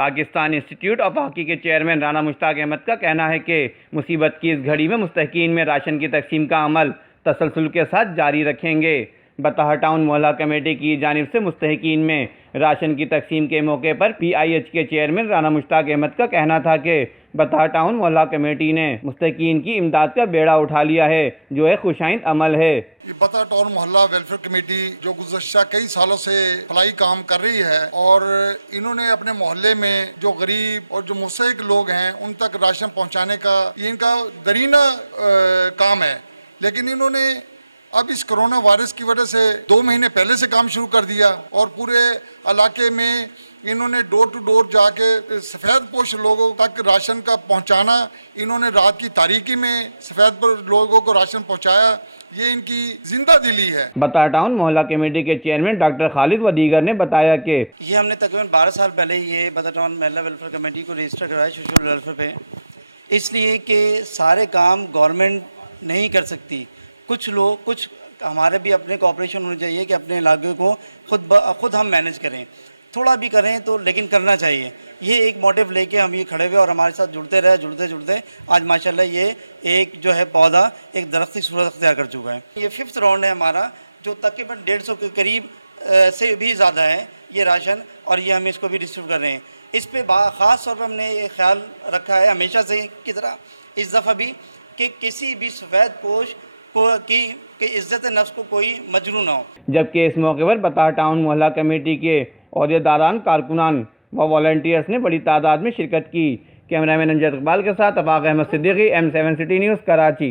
Pakistan institute of hockey के chairman Rana Mushtaq Ahmad का कहना है कि मुसीबत की इस घड़ी में मुस्तहिकीन में राशन की तकसीम का अमल तसलसल के साथ जारी रखेंगे। बताह टाउन मोहल्ला कमेटी की जानिब से मुस्तहिकीन में राशन की तकसीम के मौके पर PIH के चेयरमैन राना मुश्ताक अहमद का कहना था कि बताह टाउन मोहल्ला कमेटी ने मुस्तहिकीन की इमदाद का बेड़ा उठा लिया है, जो एक खुशाइंद अमल है। बता टाउन मोहल्ला वेलफेयर कमेटी जो गुज़श्ता कई सालों से भलाई काम कर रही है और इन्होंने अपने मोहल्ले में जो गरीब और जो मुस्तहिक लोग हैं उन तक राशन पहुंचाने का ये इनका दरीना काम है। लेकिन इन्होंने अब इस कोरोना वायरस की वजह से 2 महीने पहले से काम शुरू कर दिया और पूरे इलाके में इन्होंने डोर टू डोर जाके सफ़ेद पोश लोगों तक राशन का पहुंचाना, इन्होंने रात की तारीकी में सफ़ेद लोगों को राशन पहुंचाया। ये इनकी जिंदा दिली है। बता टाउन मोहल्ला कमेटी के चेयरमैन डॉक्टर खालिद व दीगर ने बताया कि ये हमने तकरीबन 12 साल पहले ये बता टाउन मोहल्ला वेलफेयर कमेटी को रजिस्टर कराया सोशल वेलफेयर पे, इसलिए कि सारे काम गवर्नमेंट नहीं कर सकती। कुछ हमारे भी अपने कॉपरेशन होनी चाहिए कि अपने इलाके को खुद हम मैनेज करें, थोड़ा भी करें तो, लेकिन करना चाहिए। ये एक मोटिव लेके हम ये खड़े हुए और हमारे साथ जुड़ते जुड़ते आज माशाल्लाह ये एक जो है पौधा एक दरख्त की सूरत अख्तियार कर चुका है। ये 5th राउंड है हमारा, जो तकरीबन 150 के करीब से भी ज़्यादा है ये राशन, और ये हम इसको भी रिसीव कर रहे हैं। इस पे ख़ास तौर पर हमने ये ख्याल रखा है हमेशा से की तरह इस दफ़ा भी कि किसी भी सफ़ेद पोश की इज्जत नफ्स को कोई मजरू ना हो। जबकि इस मौके पर बताह टाउन मोहल्ला कमेटी के ओहदेदारान, कारकुनान व वॉलंटियर्स ने बड़ी तादाद में शिरकत की। कैमरामैन अमजद इकबाल के साथ Afaq Ahmed Siddiqui, M7 city news, Karachi.